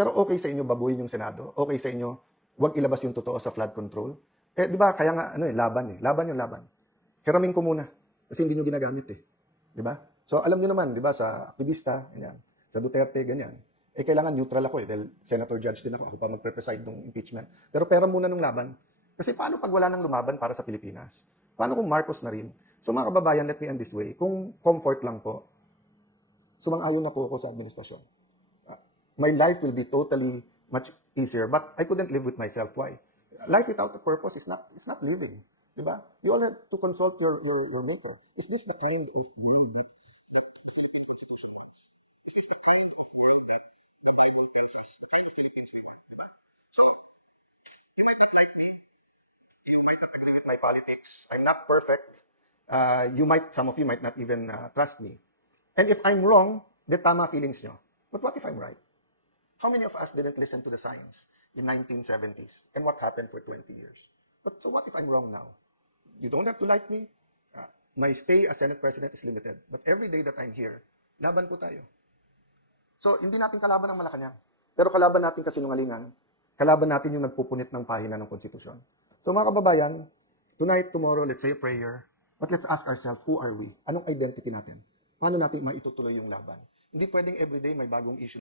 Pero okay sa inyo babuhin yung Senado? Okay sa inyo wag ilabas yung totoo sa flood control? Di ba, kaya nga, laban eh. Laban yung laban. Hiramin ko muna. Kasi hindi nyo ginagamit eh. Di ba? So, alam nyo naman, di ba, sa aktivista, ganyan, sa Duterte, ganyan. Kailangan neutral ako eh, dahil senator judge din ako pa magpre-preside ng impeachment. Pero pera muna ng laban. Kasi paano pag wala nang lumaban para sa Pilipinas? Paano kung Marcos na rin? So mga kababayan, let me end this way. Kung comfort lang po, sumang-ayon na po ako sa administrasyon. My life will be totally much easier, but I couldn't live with myself. Why? Life without a purpose is not living. Diba? You all have to consult your maker. Is this the kind of world that the Philippine Constitution wants? Is this the kind of world that the Bible tells us, the kind of Philippines we want? Diba? So, you might not like me. You might not agree with my politics. I'm not perfect. Some of you might not even trust me. And if I'm wrong, then tama feelings nyo. But what if I'm right? How many of us didn't listen to the science in 1970s? And what happened for 20 years? But so what if I'm wrong now? You don't have to like me. My stay as Senate President is limited. But every day that I'm here, laban po tayo. So, hindi natin kalaban ang Malacanang. Pero kalaban natin kasinungalingan. Kalaban natin yung nagpupunit ng pahina ng konstitusyon. So mga kababayan, tonight, tomorrow, let's say a prayer. But let's ask ourselves, who are we? Anong identity natin? Paano natin maitutuloy yung laban? Hindi pwedeng everyday may bagong issue